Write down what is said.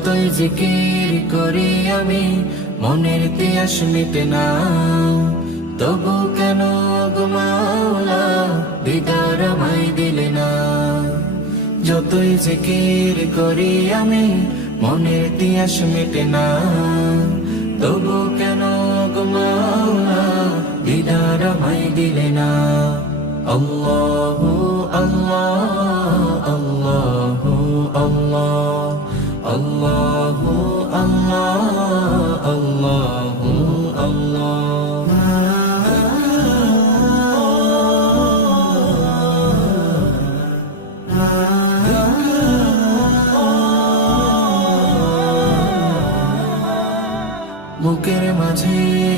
যতই জিকির করি আমি মনের তিয়াস মিটে না, তবু কেন গো মাওলা দিদার আমায় দিলে না। যতই জিকির করি আমি মনের তিয়াস মিটে না, তবু কেন গো মাওলা দিদার আমায় দিলে না। আল্লাহু আল্লাহ আল্লাহু আল্লাহ আল্লাহু আল্লাহ আল্লাহু আল্লাহ। বুকের মাঝে